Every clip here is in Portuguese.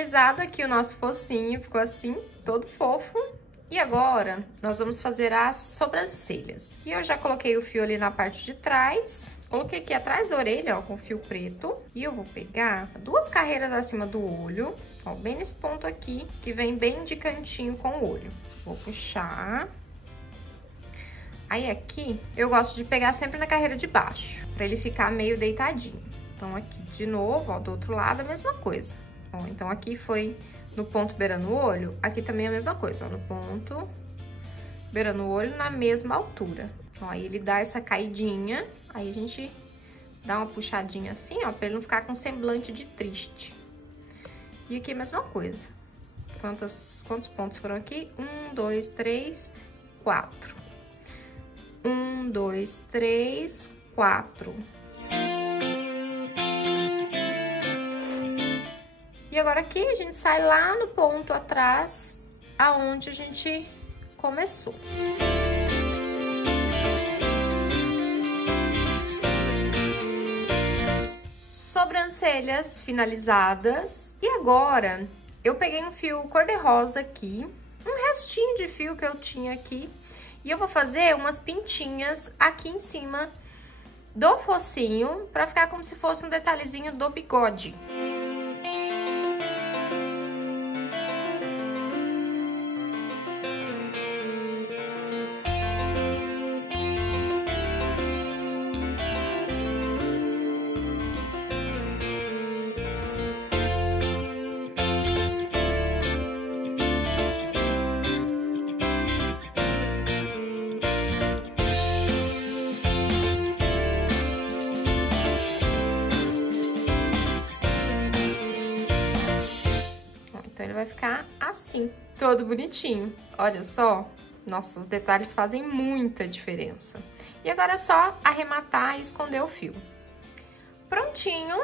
finalizado aqui o nosso focinho, ficou assim, todo fofo. E agora, nós vamos fazer as sobrancelhas. E eu já coloquei o fio ali na parte de trás. Coloquei aqui atrás da orelha, ó, com fio preto. E eu vou pegar 2 carreiras acima do olho, ó, bem nesse ponto aqui, que vem bem de cantinho com o olho. Vou puxar. Aí aqui, eu gosto de pegar sempre na carreira de baixo, pra ele ficar meio deitadinho. Então aqui de novo, ó, do outro lado a mesma coisa. Ó, então aqui foi no ponto beirando o olho, aqui também é a mesma coisa, ó, no ponto beirando o olho na mesma altura. Ó, aí ele dá essa caidinha, aí a gente dá uma puxadinha assim, ó, pra ele não ficar com semblante de triste. E aqui a mesma coisa. Quantos pontos foram aqui? 1, 2, 3, 4. 1, 2, 3, 4. E agora aqui a gente sai lá no ponto atrás, aonde a gente começou. Sobrancelhas finalizadas. E agora, eu peguei um fio cor-de-rosa aqui, um restinho de fio que eu tinha aqui, e eu vou fazer umas pintinhas aqui em cima do focinho, pra ficar como se fosse um detalhezinho do bigode. Então, ele vai ficar assim, todo bonitinho. Olha só, nossa, os detalhes fazem muita diferença. E agora é só arrematar e esconder o fio. Prontinho,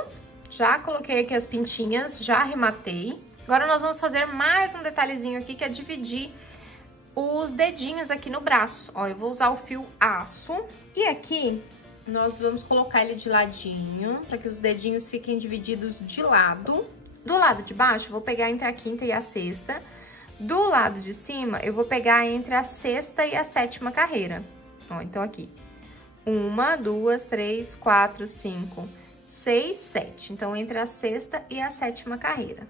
já coloquei aqui as pintinhas, já arrematei. Agora nós vamos fazer mais um detalhezinho aqui, que é dividir os dedinhos aqui no braço. Ó, eu vou usar o fio aço. E aqui, nós vamos colocar ele de ladinho, para que os dedinhos fiquem divididos de lado. Do lado de baixo, eu vou pegar entre a 5ª e a 6ª. Do lado de cima, eu vou pegar entre a 6ª e a 7ª carreira. Ó, então aqui. 1, 2, 3, 4, 5, 6, 7. Então, entre a 6ª e a 7ª carreira.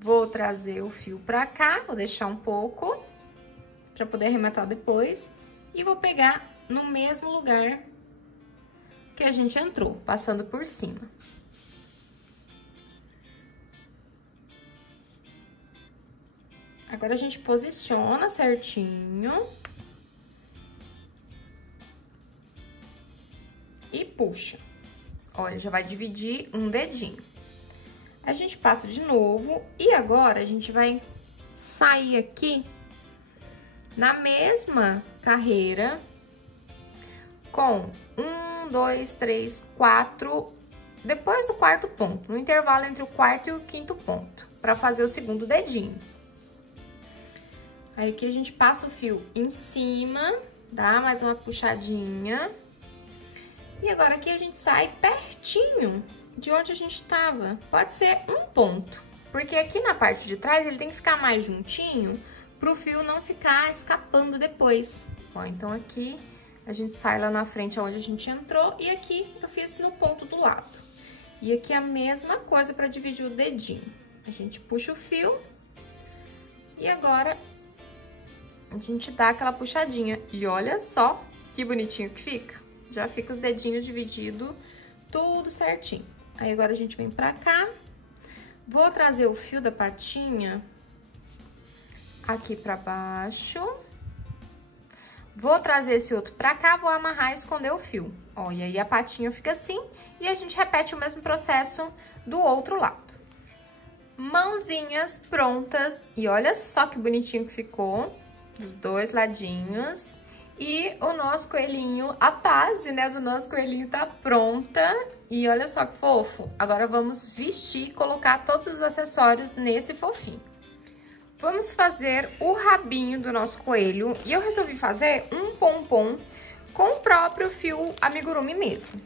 Vou trazer o fio pra cá, vou deixar um pouco, pra poder arrematar depois. E vou pegar no mesmo lugar que a gente entrou, passando por cima. Agora, a gente posiciona certinho. E puxa. Olha, já vai dividir um dedinho. A gente passa de novo. E agora, a gente vai sair aqui na mesma carreira com 1, 2, 3, 4. Depois do 4º ponto, no intervalo entre o 4º e o 5º ponto, para fazer o 2º dedinho. Aí, aqui a gente passa o fio em cima, dá mais uma puxadinha. E agora aqui a gente sai pertinho de onde a gente tava. Pode ser um ponto, porque aqui na parte de trás ele tem que ficar mais juntinho pro fio não ficar escapando depois. Ó, então aqui a gente sai lá na frente onde a gente entrou e aqui eu fiz no ponto do lado. E aqui a mesma coisa para dividir o dedinho. A gente puxa o fio e agora a gente dá aquela puxadinha. E olha só que bonitinho que fica. Já fica os dedinhos divididos, tudo certinho. Aí, agora a gente vem pra cá. Vou trazer o fio da patinha aqui pra baixo. Vou trazer esse outro pra cá, vou amarrar e esconder o fio. Ó, e aí a patinha fica assim. E a gente repete o mesmo processo do outro lado. Mãozinhas prontas. E olha só que bonitinho que ficou. Dos dois ladinhos. E o nosso coelhinho, a base, né, do nosso coelhinho tá pronta. E olha só que fofo. Agora vamos vestir e colocar todos os acessórios nesse fofinho. Vamos fazer o rabinho do nosso coelho. E eu resolvi fazer um pompom com o próprio fio amigurumi mesmo.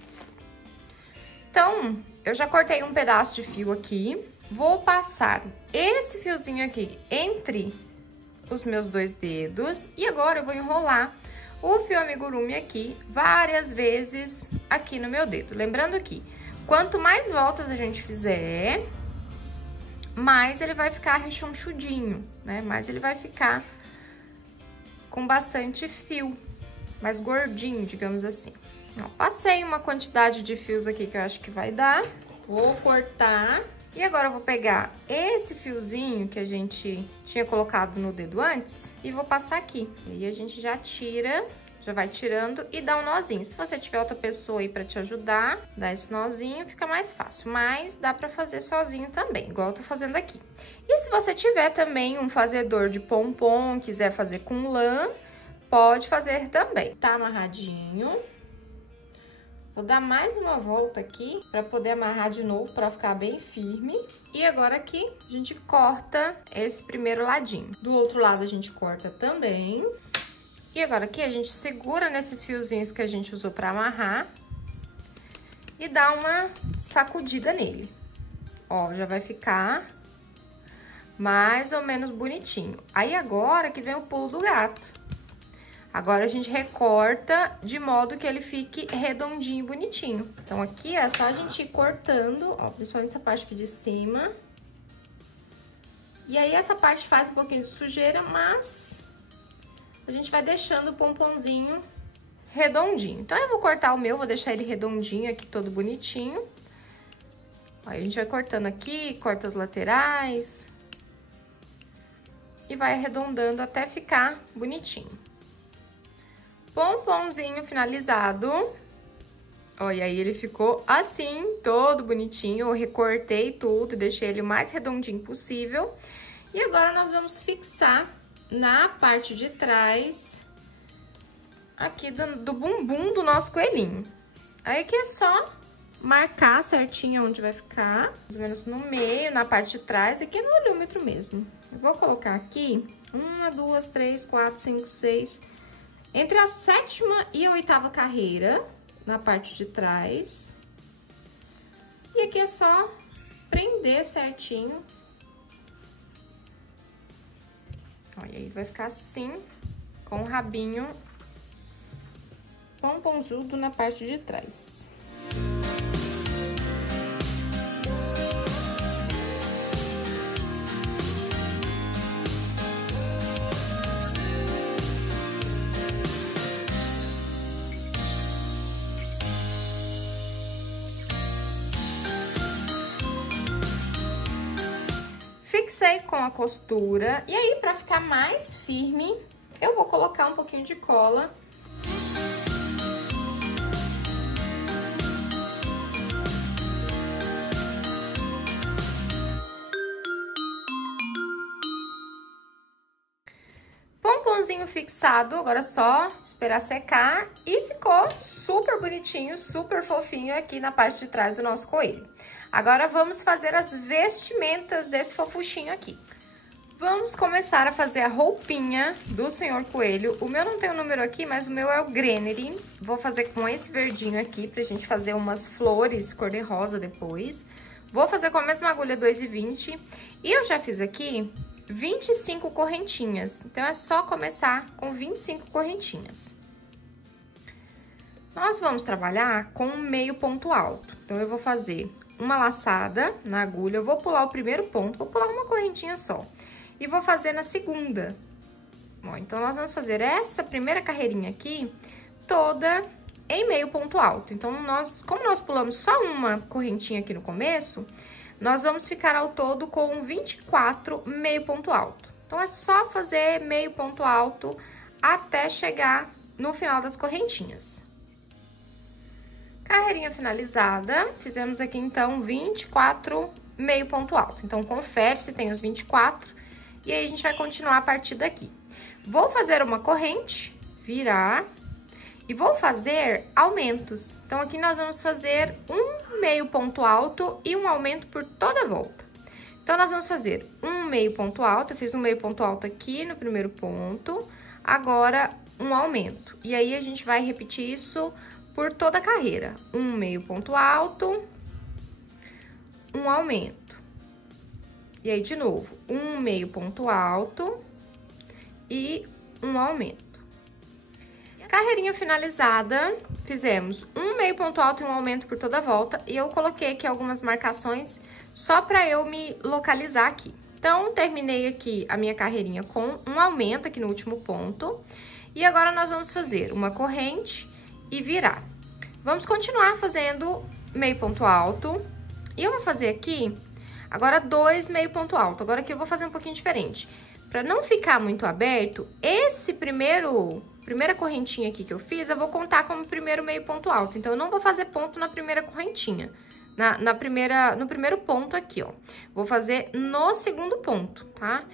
Então, eu já cortei um pedaço de fio aqui. Vou passar esse fiozinho aqui entre os meus dois dedos e agora eu vou enrolar o fio amigurumi aqui várias vezes aqui no meu dedo. Lembrando que quanto mais voltas a gente fizer, mais ele vai ficar rechonchudinho, né? Mais ele vai ficar com bastante fio, mais gordinho, digamos assim. Ó, passei uma quantidade de fios aqui que eu acho que vai dar. Vou cortar. E agora eu vou pegar esse fiozinho que a gente tinha colocado no dedo antes e vou passar aqui. E aí a gente já tira, já vai tirando e dá um nozinho. Se você tiver outra pessoa aí pra te ajudar, dá esse nozinho, fica mais fácil. Mas dá pra fazer sozinho também, igual eu tô fazendo aqui. E se você tiver também um fazedor de pompom, quiser fazer com lã, pode fazer também. Tá amarradinho. Vou dar mais uma volta aqui para poder amarrar de novo, para ficar bem firme. E agora aqui a gente corta esse primeiro ladinho. Do outro lado a gente corta também. E agora aqui a gente segura nesses fiozinhos que a gente usou para amarrar e dá uma sacudida nele. Ó, já vai ficar mais ou menos bonitinho. Aí agora que vem o pulo do gato. Agora, a gente recorta de modo que ele fique redondinho e bonitinho. Então, aqui é só a gente ir cortando, ó, principalmente essa parte aqui de cima. E aí, essa parte faz um pouquinho de sujeira, mas a gente vai deixando o pomponzinho redondinho. Então, eu vou cortar o meu, vou deixar ele redondinho aqui, todo bonitinho. Aí, a gente vai cortando aqui, corta as laterais. E vai arredondando até ficar bonitinho. Pomponzinho finalizado. Ó, e aí ele ficou assim, todo bonitinho. Eu recortei tudo, deixei ele o mais redondinho possível. E agora nós vamos fixar na parte de trás aqui do bumbum do nosso coelhinho. Aí aqui é só marcar certinho onde vai ficar, mais ou menos no meio, na parte de trás, aqui é no olhômetro mesmo. Eu vou colocar aqui 1, 2, 3, 4, 5, 6... Entre a 7ª e a 8ª carreira, na parte de trás. E aqui é só prender certinho. Ó, e aí vai ficar assim, com o rabinho pomponzudo na parte de trás. Fixei com a costura. E aí, pra ficar mais firme, eu vou colocar um pouquinho de cola. Pomponzinho fixado, agora é só esperar secar. E ficou super bonitinho, super fofinho aqui na parte de trás do nosso coelho. Agora, vamos fazer as vestimentas desse fofuchinho aqui. Vamos começar a fazer a roupinha do senhor coelho. O meu não tem o número aqui, mas o meu é o Grenere. Vou fazer com esse verdinho aqui, pra gente fazer umas flores cor-de-rosa depois. Vou fazer com a mesma agulha 2,20. E eu já fiz aqui 25 correntinhas. Então, é só começar com 25 correntinhas. Nós vamos trabalhar com um meio ponto alto. Então, eu vou fazer uma laçada na agulha, eu vou pular o primeiro ponto, vou pular uma correntinha só. E vou fazer na segunda. Bom, então, nós vamos fazer essa primeira carreirinha aqui, toda em meio ponto alto. Então, como nós pulamos só uma correntinha aqui no começo, nós vamos ficar ao todo com 24 meio ponto alto. Então, é só fazer meio ponto alto até chegar no final das correntinhas. Carreirinha finalizada, fizemos aqui, então, 24 meio ponto alto. Então, confere se tem os 24, e aí a gente vai continuar a partir daqui. Vou fazer uma corrente, virar, e vou fazer aumentos. Então, aqui nós vamos fazer um meio ponto alto e um aumento por toda a volta. Então, nós vamos fazer um meio ponto alto, eu fiz um meio ponto alto aqui no primeiro ponto, agora um aumento. E aí, a gente vai repetir isso por toda a carreira. Um meio ponto alto, um aumento. E aí, de novo, um meio ponto alto e um aumento. Carreirinha finalizada, fizemos um meio ponto alto e um aumento por toda a volta. E eu coloquei aqui algumas marcações só para eu me localizar aqui. Então, terminei aqui a minha carreirinha com um aumento aqui no último ponto. E agora, nós vamos fazer uma corrente e virar. Vamos continuar fazendo meio ponto alto. E eu vou fazer aqui, agora, 2 meio ponto alto. Agora aqui eu vou fazer um pouquinho diferente. Para não ficar muito aberto, esse primeira correntinha aqui que eu fiz, eu vou contar como primeiro meio ponto alto. Então, eu não vou fazer ponto na primeira correntinha. No primeiro ponto aqui, ó. Vou fazer no segundo ponto, tá?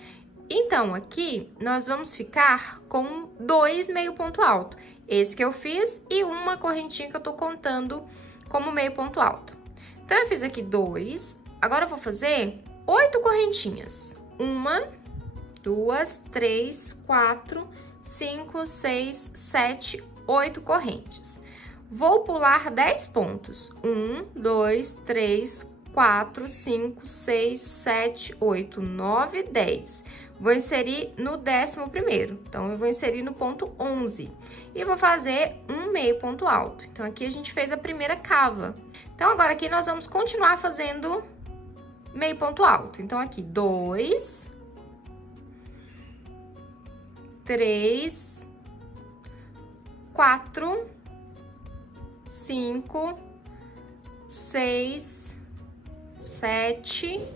Então, aqui, nós vamos ficar com 2 meio ponto alto. Esse que eu fiz e uma correntinha que eu tô contando como meio ponto alto. Então, eu fiz aqui 2. Agora, eu vou fazer 8 correntinhas. 1, 2, 3, 4, 5, 6, 7, 8 correntes. Vou pular 10 pontos. 1, 2, 3, 4, 5, 6, 7, 8, 9, 10. Vou inserir no 11º. Então, eu vou inserir no ponto 11. E vou fazer um meio ponto alto. Então, aqui a gente fez a primeira cava. Então, agora aqui nós vamos continuar fazendo meio ponto alto. Então, aqui, 2, 3, 4, 5, 6, 7,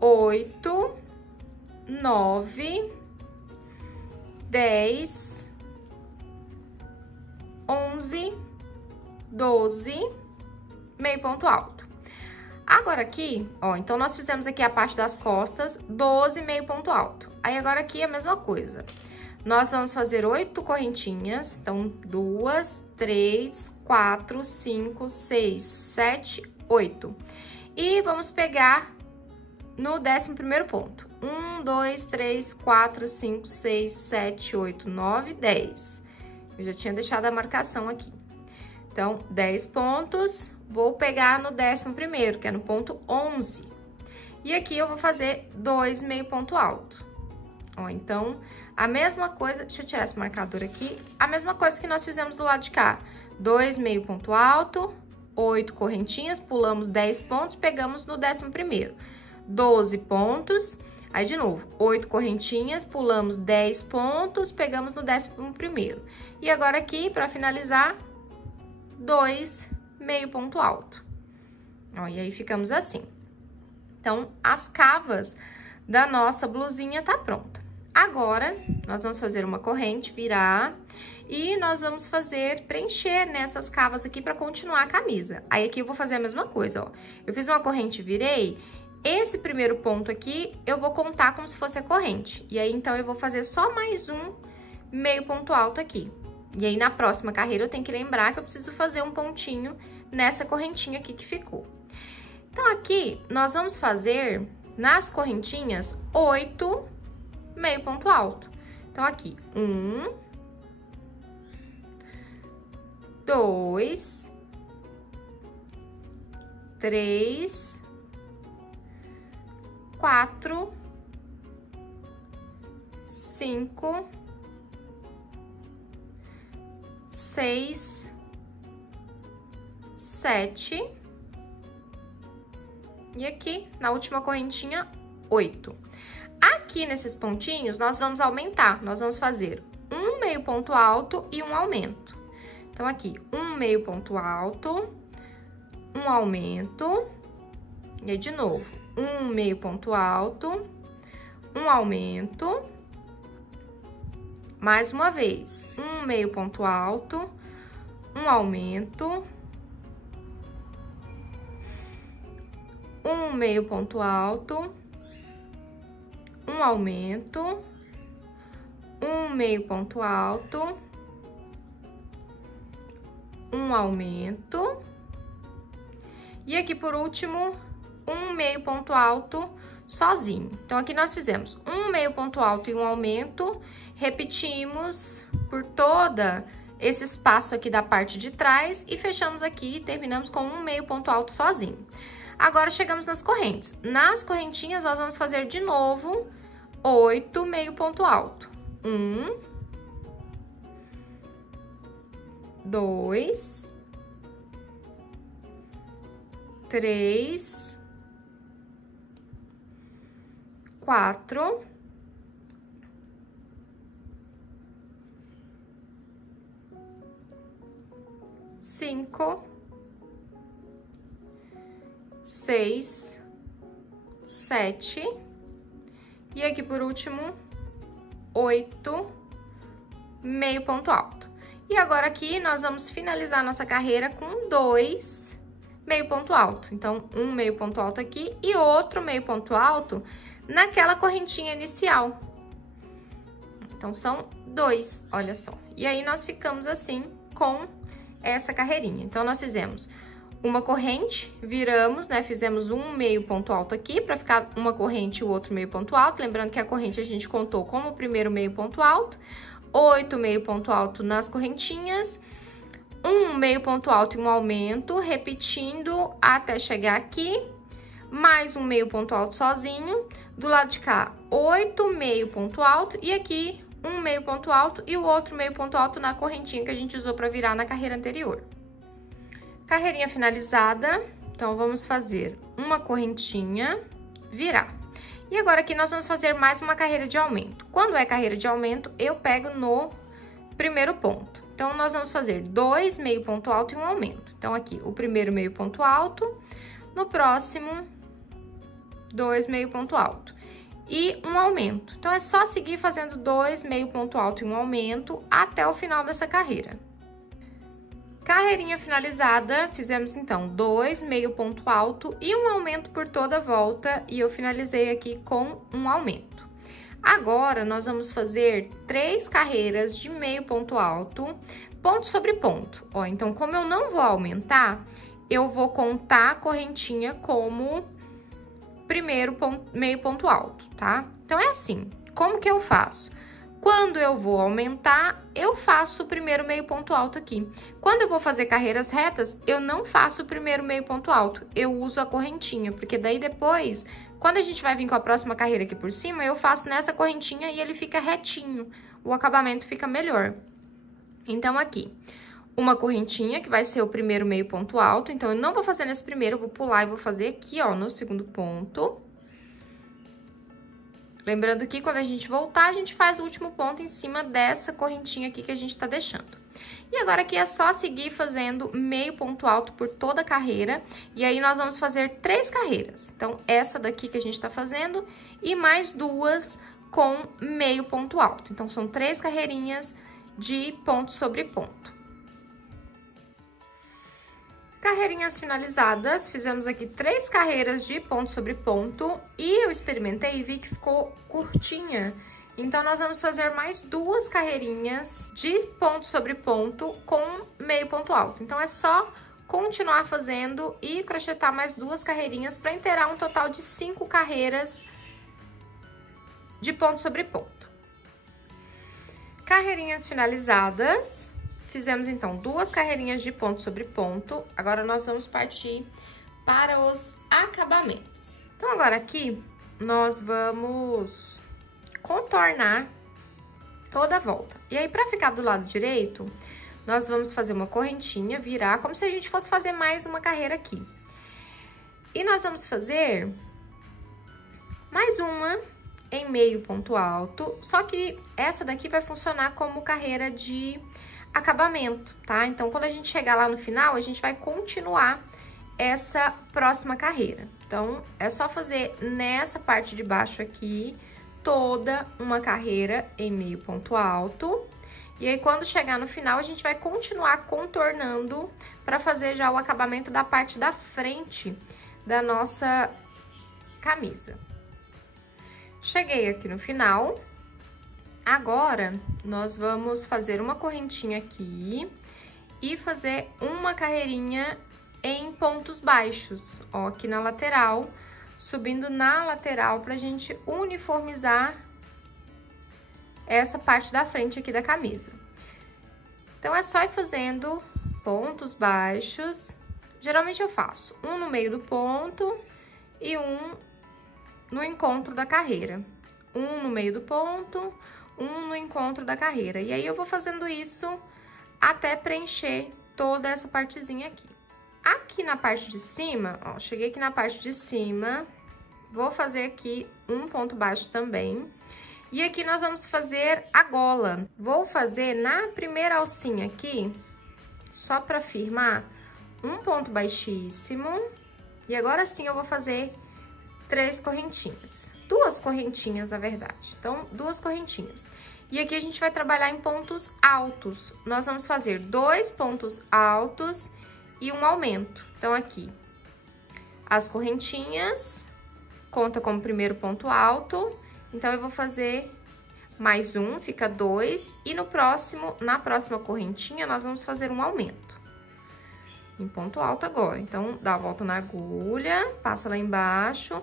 8, 9, 10, 11, 12, meio ponto alto. Agora aqui, ó, então nós fizemos aqui a parte das costas, 12 meio ponto alto. Aí agora aqui a mesma coisa. Nós vamos fazer 8 correntinhas, então 2, 3, 4, 5, 6, 7, 8. E vamos pegar no 11º ponto. 1, 2, 3, 4, 5, 6, 7, 8, 9, 10. Eu já tinha deixado a marcação aqui. Então, 10 pontos, vou pegar no 11º, que é no ponto 11. E aqui eu vou fazer 2 meio ponto alto. Ó, então, a mesma coisa, deixa eu tirar esse marcador aqui, a mesma coisa que nós fizemos do lado de cá. 2 meio ponto alto, 8 correntinhas, pulamos 10 pontos, pegamos no 11º. 12 pontos, aí de novo, 8 correntinhas, pulamos 10 pontos, pegamos no 11º. E agora aqui, para finalizar, 2 meio ponto alto. Ó, e aí ficamos assim. Então, as cavas da nossa blusinha tá pronta. Agora, nós vamos fazer uma corrente, virar, e nós vamos preencher nessas cavas aqui para continuar a camisa. Aí, aqui eu vou fazer a mesma coisa, ó. Eu fiz uma corrente, virei, esse primeiro ponto aqui, eu vou contar como se fosse a corrente. E aí, então, eu vou fazer só mais um meio ponto alto aqui. E aí, na próxima carreira, eu tenho que lembrar que eu preciso fazer um pontinho nessa correntinha aqui que ficou. Então, aqui, nós vamos fazer, nas correntinhas, 8 meio ponto alto. Então, aqui, 1, 2, 3, 4, 5, 6, 7. E aqui, na última correntinha, 8. Aqui nesses pontinhos, nós vamos aumentar. Nós vamos fazer um meio ponto alto e um aumento. Então, aqui, um meio ponto alto, um aumento. E aí, de novo, um meio ponto alto, um aumento. Mais uma vez, um meio ponto alto, um aumento. Um meio ponto alto, um aumento, um meio ponto alto, um aumento, e aqui por último, um meio ponto alto sozinho. Então, aqui nós fizemos um meio ponto alto e um aumento, repetimos por toda esse espaço aqui da parte de trás e fechamos aqui e terminamos com um meio ponto alto sozinho. Agora, chegamos nas correntes. Nas correntinhas, nós vamos fazer de novo 8 meio ponto alto. 1, 2, 3, 4, 5, 6, 7 e aqui por último 8 meio ponto alto. E agora aqui nós vamos finalizar nossa carreira com 2 meio ponto alto. Então, um meio ponto alto aqui e outro meio ponto alto naquela correntinha inicial. Então, são 2, olha só. E aí, nós ficamos assim com essa carreirinha. Então, nós fizemos uma corrente, viramos, né? Fizemos um meio ponto alto aqui, para ficar uma corrente e o outro meio ponto alto. Lembrando que a corrente a gente contou como o primeiro meio ponto alto, 8 meio ponto alto nas correntinhas, um meio ponto alto e um aumento, repetindo até chegar aqui, mais um meio ponto alto sozinho. Do lado de cá, 8 meio ponto alto e aqui um meio ponto alto e o outro meio ponto alto na correntinha que a gente usou para virar na carreira anterior. Carreirinha finalizada, então vamos fazer uma correntinha, virar. E agora aqui nós vamos fazer mais uma carreira de aumento. Quando é carreira de aumento, eu pego no primeiro ponto. Então, nós vamos fazer 2 meio ponto alto e um aumento. Então, aqui, o primeiro meio ponto alto, no próximo, 2 meio ponto alto. E um aumento. Então, é só seguir fazendo 2 meio ponto alto e um aumento até o final dessa carreira. Carreirinha finalizada, fizemos então 2 meio ponto alto e um aumento por toda a volta, e eu finalizei aqui com um aumento. Agora, nós vamos fazer 3 carreiras de meio ponto alto, ponto sobre ponto. Ó, então, como eu não vou aumentar, eu vou contar a correntinha como primeiro meio ponto alto, tá? Então, é assim, como que eu faço? Quando eu vou aumentar, eu faço o primeiro meio ponto alto aqui. Quando eu vou fazer carreiras retas, eu não faço o primeiro meio ponto alto, eu uso a correntinha, porque daí depois, quando a gente vai vir com a próxima carreira aqui por cima, eu faço nessa correntinha e ele fica retinho, o acabamento fica melhor. Então, aqui, uma correntinha, que vai ser o primeiro meio ponto alto, então eu não vou fazer nesse primeiro, eu vou pular e vou fazer aqui, ó, no segundo ponto. Lembrando que quando a gente voltar, a gente faz o último ponto em cima dessa correntinha aqui que a gente tá deixando. E agora aqui é só seguir fazendo meio ponto alto por toda a carreira, e aí nós vamos fazer 3 carreiras. Então, essa daqui que a gente tá fazendo e mais 2 com meio ponto alto. Então, são 3 carreirinhas de ponto sobre ponto. Carreirinhas finalizadas, fizemos aqui 3 carreiras de ponto sobre ponto e eu experimentei e vi que ficou curtinha. Então, nós vamos fazer mais 2 carreirinhas de ponto sobre ponto com meio ponto alto. Então, é só continuar fazendo e crochetar mais 2 carreirinhas para inteirar um total de 5 carreiras de ponto sobre ponto. Carreirinhas finalizadas. Fizemos, então, 2 carreirinhas de ponto sobre ponto. Agora, nós vamos partir para os acabamentos. Então, agora aqui, nós vamos contornar toda a volta. E aí, para ficar do lado direito, nós vamos fazer uma correntinha, virar, como se a gente fosse fazer mais uma carreira aqui. E nós vamos fazer mais uma em meio ponto alto, só que essa daqui vai funcionar como carreira de acabamento, tá? Então, quando a gente chegar lá no final, a gente vai continuar essa próxima carreira. Então, é só fazer nessa parte de baixo aqui, toda uma carreira em meio ponto alto. E aí, quando chegar no final, a gente vai continuar contornando para fazer já o acabamento da parte da frente da nossa camisa. Cheguei aqui no final. Agora, nós vamos fazer uma correntinha aqui e fazer uma carreirinha em pontos baixos, ó, aqui na lateral, subindo na lateral pra gente uniformizar essa parte da frente aqui da camisa. Então, é só ir fazendo pontos baixos, Geralmente eu faço um no meio do ponto e um no encontro da carreira. Um no meio do ponto, um no encontro da carreira. E aí eu vou fazendo isso até preencher toda essa partezinha aqui. Aqui na parte de cima, ó, cheguei aqui na parte de cima, vou fazer aqui um ponto baixo também. E aqui nós vamos fazer a gola. Vou fazer na primeira alcinha aqui, só pra firmar, um ponto baixíssimo. E agora sim eu vou fazer 3 correntinhas. 2 correntinhas, na verdade. Então, 2 correntinhas. E aqui a gente vai trabalhar em pontos altos. Nós vamos fazer 2 pontos altos e um aumento. Então, aqui, as correntinhas, conta como primeiro ponto alto. Então, eu vou fazer mais um, fica 2. E no próximo, na próxima correntinha, nós vamos fazer um aumento. Em ponto alto agora. Então, dá a volta na agulha, passa lá embaixo,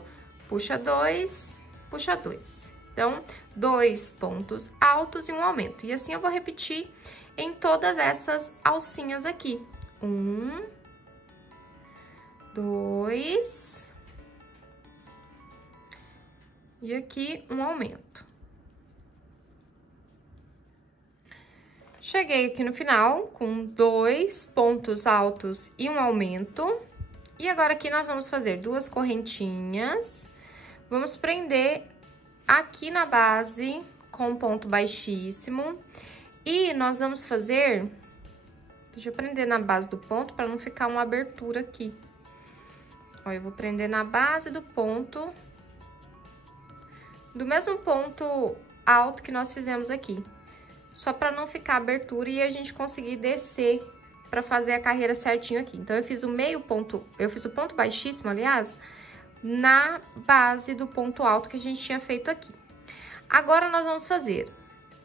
puxa 2, puxa 2. Então, 2 pontos altos e um aumento. E assim eu vou repetir em todas essas alcinhas aqui. 1, 2, e aqui um aumento. Cheguei aqui no final com 2 pontos altos e um aumento. E agora aqui nós vamos fazer 2 correntinhas. Vamos prender aqui na base com um ponto baixíssimo. E nós vamos fazer... Deixa eu prender na base do ponto para não ficar uma abertura aqui. Ó, eu vou prender na base do ponto, do mesmo ponto alto que nós fizemos aqui. Só para não ficar abertura e a gente conseguir descer para fazer a carreira certinho aqui. Então, eu fiz o meio ponto, eu fiz o ponto baixíssimo, aliás, na base do ponto alto que a gente tinha feito aqui. Agora, nós vamos fazer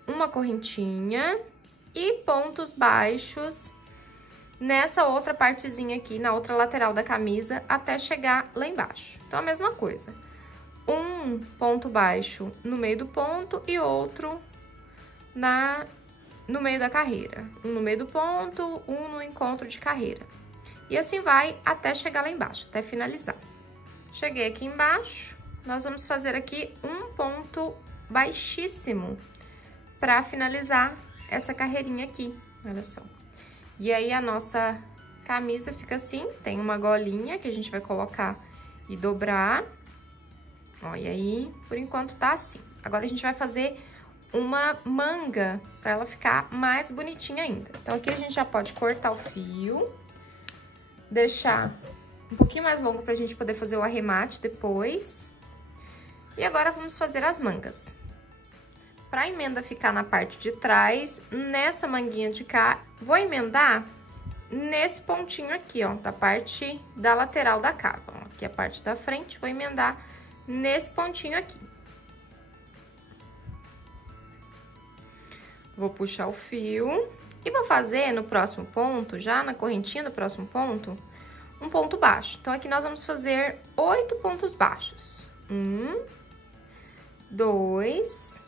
uma correntinha e pontos baixos nessa outra partezinha aqui, na outra lateral da camisa, até chegar lá embaixo. Então, a mesma coisa. Um ponto baixo no meio do ponto e outro no meio da carreira. Um no meio do ponto, um no encontro de carreira. E assim vai até chegar lá embaixo, até finalizar. Cheguei aqui embaixo, nós vamos fazer aqui um ponto baixíssimo para finalizar essa carreirinha aqui, olha só. E aí, a nossa camisa fica assim, tem uma golinha que a gente vai colocar e dobrar. Ó, e aí, por enquanto, tá assim. Agora, a gente vai fazer uma manga para ela ficar mais bonitinha ainda. Então, aqui a gente já pode cortar o fio, deixar um pouquinho mais longo pra gente poder fazer o arremate depois. E agora, vamos fazer as mangas. Pra emenda ficar na parte de trás, nessa manguinha de cá, vou emendar nesse pontinho aqui, ó, da parte da lateral da capa. Ó, aqui a parte da frente, vou emendar nesse pontinho aqui. Vou puxar o fio e vou fazer no próximo ponto, já na correntinha do próximo ponto, um ponto baixo. Então, aqui nós vamos fazer 8 pontos baixos. 1, 2,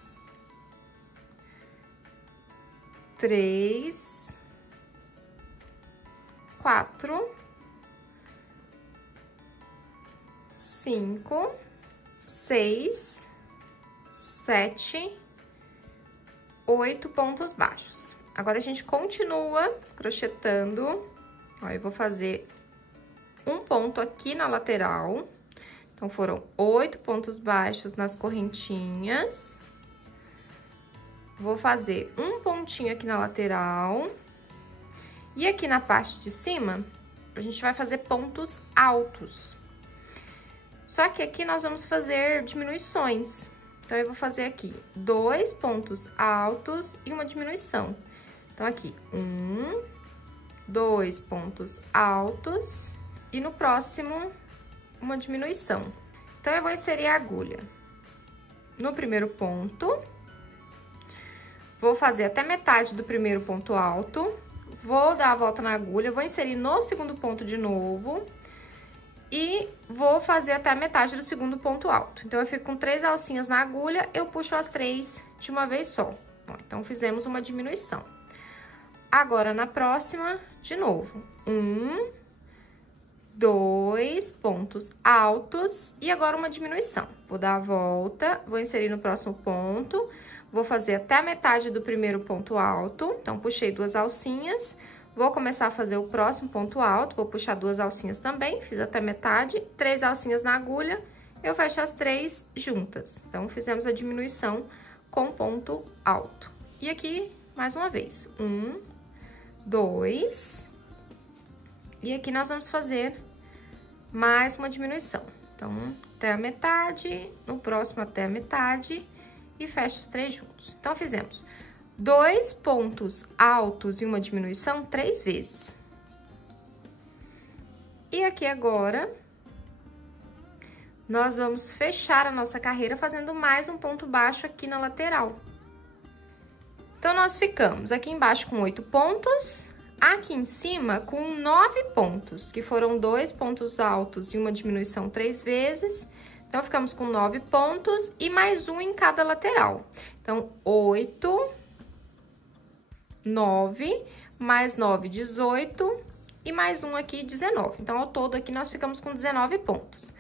3, 4, 5, 6, 7, 8 pontos baixos. Agora, a gente continua crochetando. Ó, eu vou fazer um ponto aqui na lateral. Então, foram 8 pontos baixos nas correntinhas. Vou fazer um pontinho aqui na lateral. E aqui na parte de cima, a gente vai fazer pontos altos. Só que aqui nós vamos fazer diminuições. Então, eu vou fazer aqui 2 pontos altos e uma diminuição. Então, aqui, 1, 2 pontos altos e no próximo, uma diminuição. Então, eu vou inserir a agulha no primeiro ponto. Vou fazer até metade do primeiro ponto alto. Vou dar a volta na agulha, vou inserir no segundo ponto de novo. E vou fazer até a metade do segundo ponto alto. Então, eu fico com 3 alcinhas na agulha, eu puxo as 3 de uma vez só. Ó, então, fizemos uma diminuição. Agora, na próxima, de novo. 1, 2 pontos altos e agora uma diminuição. Vou dar a volta, vou inserir no próximo ponto, vou fazer até a metade do primeiro ponto alto, então puxei 2 alcinhas, vou começar a fazer o próximo ponto alto, vou puxar 2 alcinhas também, fiz até metade, 3 alcinhas na agulha, eu fecho as 3 juntas. Então, fizemos a diminuição com ponto alto. E aqui, mais uma vez, 1, 2, e aqui nós vamos fazer mais uma diminuição. Então, até a metade, no próximo até a metade, e fecho os 3 juntos. Então, fizemos 2 pontos altos e uma diminuição 3 vezes. E aqui agora, nós vamos fechar a nossa carreira fazendo mais um ponto baixo aqui na lateral. Então, nós ficamos aqui embaixo com 8 pontos, aqui em cima com 9 pontos, que foram 2 pontos altos e uma diminuição 3 vezes. Então, ficamos com 9 pontos e mais um em cada lateral. Então, 8, 9, mais 9, 18 e mais um aqui, 19. Então, ao todo aqui nós ficamos com 19 pontos.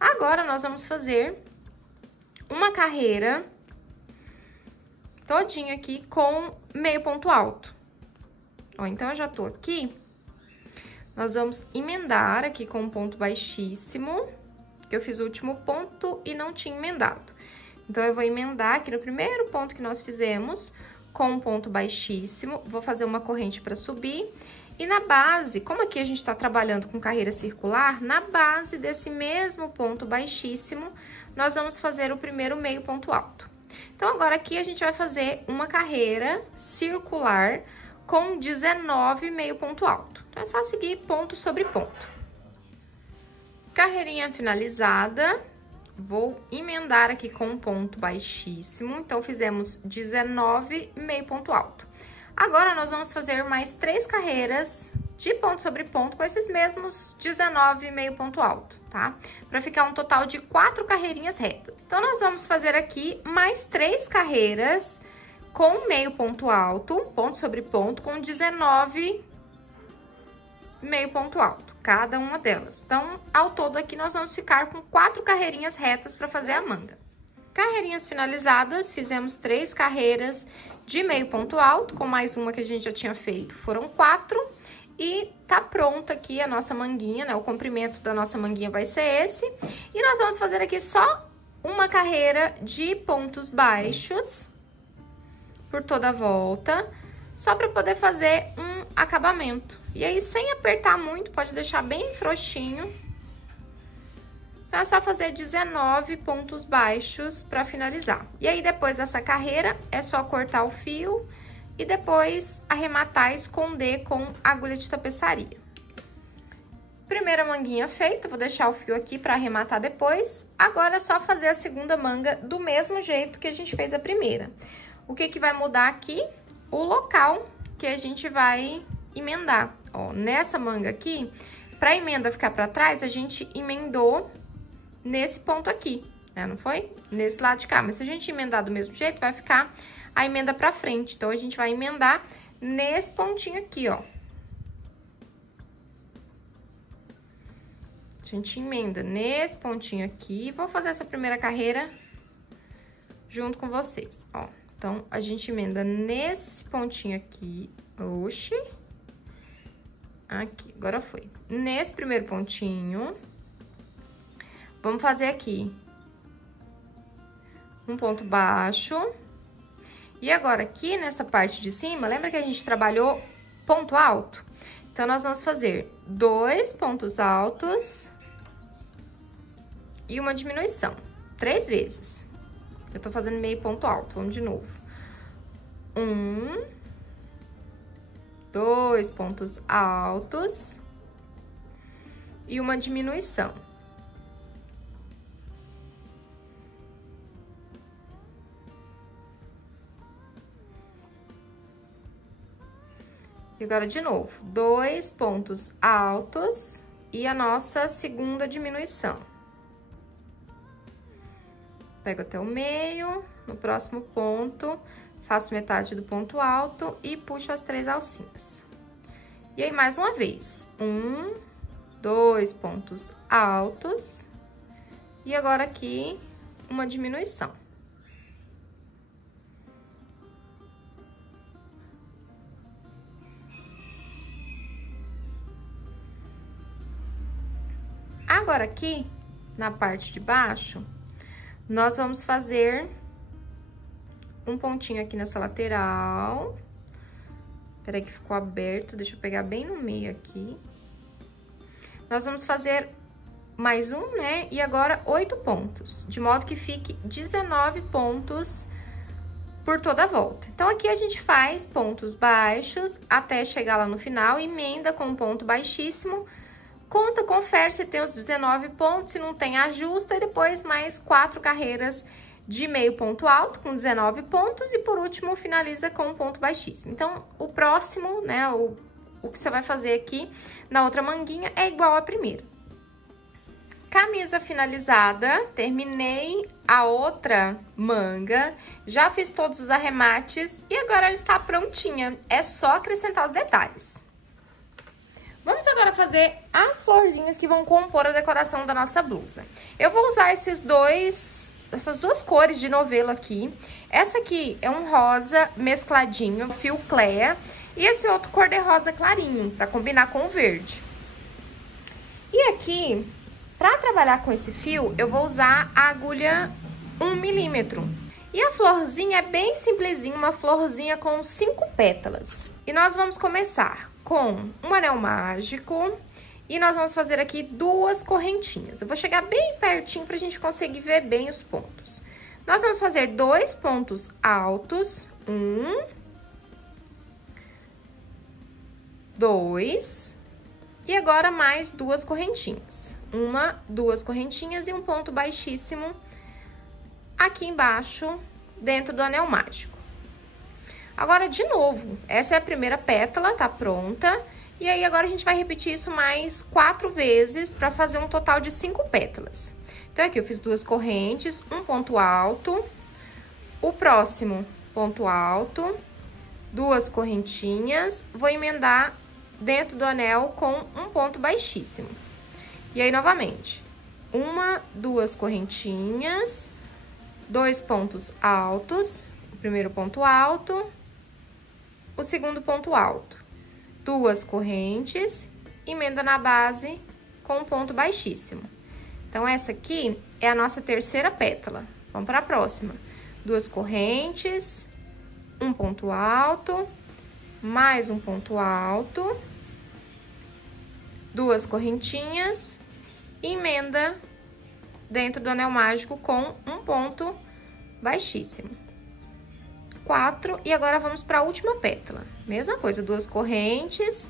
Agora, nós vamos fazer uma carreira todinha aqui com meio ponto alto. Ó, então, eu já tô aqui, nós vamos emendar aqui com um ponto baixíssimo, que eu fiz o último ponto e não tinha emendado. Então, eu vou emendar aqui no primeiro ponto que nós fizemos, com um ponto baixíssimo, vou fazer uma corrente para subir. E na base, como aqui a gente está trabalhando com carreira circular, na base desse mesmo ponto baixíssimo, nós vamos fazer o primeiro meio ponto alto. Então, agora aqui a gente vai fazer uma carreira circular com 19 meio ponto alto. Então, é só seguir ponto sobre ponto. Carreirinha finalizada, vou emendar aqui com um ponto baixíssimo. Então, fizemos 19 meio ponto alto. Agora, nós vamos fazer mais 3 carreiras de ponto sobre ponto com esses mesmos 19 meio ponto alto, tá? Para ficar um total de 4 carreirinhas retas. Então, nós vamos fazer aqui mais 3 carreiras com meio ponto alto, ponto sobre ponto, com 19 meio ponto alto, cada uma delas. Então, ao todo aqui, nós vamos ficar com 4 carreirinhas retas para fazer a manga. Carreirinhas finalizadas, fizemos 3 carreiras de meio ponto alto, com mais uma que a gente já tinha feito, foram 4. E tá pronta aqui a nossa manguinha, né? O comprimento da nossa manguinha vai ser esse. E nós vamos fazer aqui só uma carreira de pontos baixos por toda a volta, só para poder fazer um acabamento. E aí, sem apertar muito, pode deixar bem frouxinho. Então, é só fazer 19 pontos baixos para finalizar. E aí, depois dessa carreira, é só cortar o fio e depois arrematar e esconder com agulha de tapeçaria. Primeira manguinha feita, vou deixar o fio aqui para arrematar depois. Agora, é só fazer a segunda manga do mesmo jeito que a gente fez a primeira. O que vai mudar aqui? O local que a gente vai emendar. Ó, nessa manga aqui, para a emenda ficar para trás, a gente emendou nesse ponto aqui, né? Não foi? Nesse lado de cá. Mas se a gente emendar do mesmo jeito, vai ficar a emenda para frente. Então, a gente vai emendar nesse pontinho aqui, ó. A gente emenda nesse pontinho aqui. Vou fazer essa primeira carreira junto com vocês, ó. Então, a gente emenda nesse pontinho aqui. Oxi. Aqui, agora foi. Nesse primeiro pontinho. Vamos fazer aqui um ponto baixo. E agora, aqui nessa parte de cima, lembra que a gente trabalhou ponto alto? Então, nós vamos fazer 2 pontos altos e uma diminuição, 3 vezes. Eu tô fazendo meio ponto alto, vamos de novo. 1, 2 pontos altos e uma diminuição. E agora, de novo, 2 pontos altos e a nossa segunda diminuição. Pego até o meio, no próximo ponto, faço metade do ponto alto e puxo as 3 alcinhas. E aí, mais uma vez, 1, 2 pontos altos. E agora aqui, uma diminuição. Agora aqui, na parte de baixo, nós vamos fazer um pontinho aqui nessa lateral. Peraí que ficou aberto, deixa eu pegar bem no meio aqui. Nós vamos fazer mais um, né? E agora 8 pontos, de modo que fique 19 pontos por toda a volta. Então, aqui a gente faz pontos baixos até chegar lá no final, emenda com um ponto baixíssimo, conta, confere se tem os 19 pontos, se não tem, ajusta, e depois mais 4 carreiras de meio ponto alto, com 19 pontos, e por último, finaliza com um ponto baixíssimo. Então, o próximo, né, o que você vai fazer aqui na outra manguinha é igual à primeira. Camisa finalizada, terminei a outra manga, já fiz todos os arremates e agora ela está prontinha. É só acrescentar os detalhes. Vamos agora fazer as florzinhas que vão compor a decoração da nossa blusa. Eu vou usar essas duas cores de novelo aqui. Essa aqui é um rosa mescladinho, fio Claire, e esse outro cor de rosa clarinho, para combinar com o verde. E aqui, para trabalhar com esse fio, eu vou usar a agulha 1 milímetro. E a florzinha é bem simplesinha, uma florzinha com 5 pétalas. E nós vamos começar com um anel mágico e nós vamos fazer aqui 2 correntinhas. Eu vou chegar bem pertinho pra gente conseguir ver bem os pontos. Nós vamos fazer 2 pontos altos, 1, 2, e agora mais 2 correntinhas. 1, 2 correntinhas e um ponto baixíssimo aqui embaixo, dentro do anel mágico. Agora, de novo, essa é a primeira pétala, tá pronta. E aí, agora a gente vai repetir isso mais 4 vezes para fazer um total de 5 pétalas. Então, aqui eu fiz 2 correntes, um ponto alto, o próximo ponto alto, 2 correntinhas, vou emendar dentro do anel com um ponto baixíssimo. E aí, novamente, 1, 2 correntinhas, 2 pontos altos, o primeiro ponto alto, o segundo ponto alto, 2 correntes, emenda na base com um ponto baixíssimo. Então, essa aqui é a nossa terceira pétala. Vamos para a próxima. 2 correntes, um ponto alto, mais um ponto alto, 2 correntinhas, emenda dentro do anel mágico com um ponto baixíssimo. 4, e agora vamos para a última pétala. Mesma coisa, 2 correntes,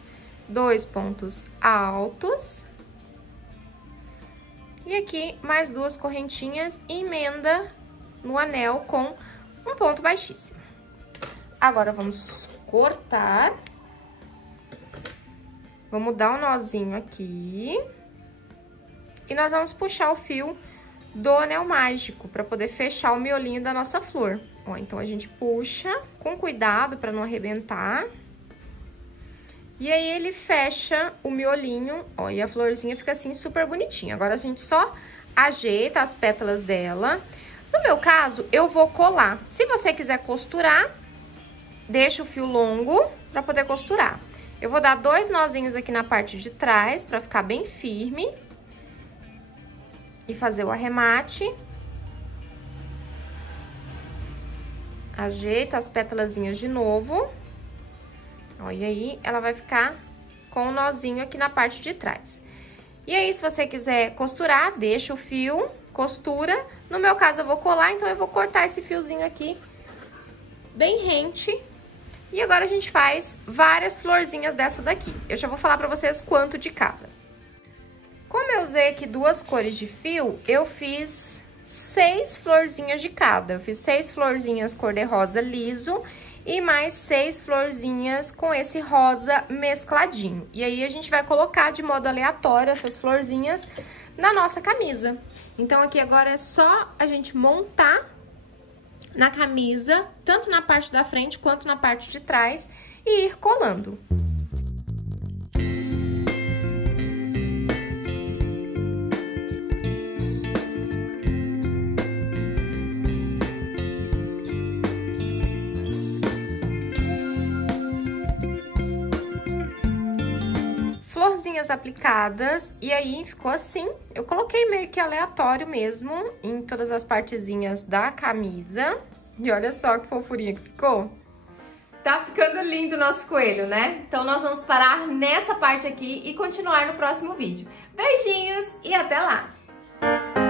2 pontos altos. E aqui, mais 2 correntinhas, emenda no anel com um ponto baixíssimo. Agora, vamos cortar. Vamos dar um nozinho aqui. E nós vamos puxar o fio do anel mágico, para poder fechar o miolinho da nossa flor. Ó, então, a gente puxa com cuidado para não arrebentar. E aí, ele fecha o miolinho, ó, e a florzinha fica assim super bonitinha. Agora, a gente só ajeita as pétalas dela. No meu caso, eu vou colar. Se você quiser costurar, deixa o fio longo para poder costurar. Eu vou dar 2 nozinhos aqui na parte de trás para ficar bem firme. E fazer o arremate. Ajeita as pétalazinhas de novo. Ó, e aí, ela vai ficar com o nozinho aqui na parte de trás. E aí, se você quiser costurar, deixa o fio, costura. No meu caso, eu vou colar, então eu vou cortar esse fiozinho aqui bem rente. E agora, a gente faz várias florzinhas dessa daqui. Eu já vou falar pra vocês quanto de cada. Como eu usei aqui 2 cores de fio, eu fiz 6 florzinhas de cada. Eu fiz 6 florzinhas cor-de-rosa liso e mais 6 florzinhas com esse rosa mescladinho. E aí, a gente vai colocar de modo aleatório essas florzinhas na nossa camisa. Então, aqui agora é só a gente montar na camisa, tanto na parte da frente quanto na parte de trás, e ir colando. mãozinhas aplicadas e aí ficou assim. Eu coloquei meio que aleatório mesmo em todas as partezinhas da camisa. E olha só que fofurinha que ficou. Tá ficando lindo o nosso coelho, né? Então nós vamos parar nessa parte aqui e continuar no próximo vídeo. Beijinhos e até lá!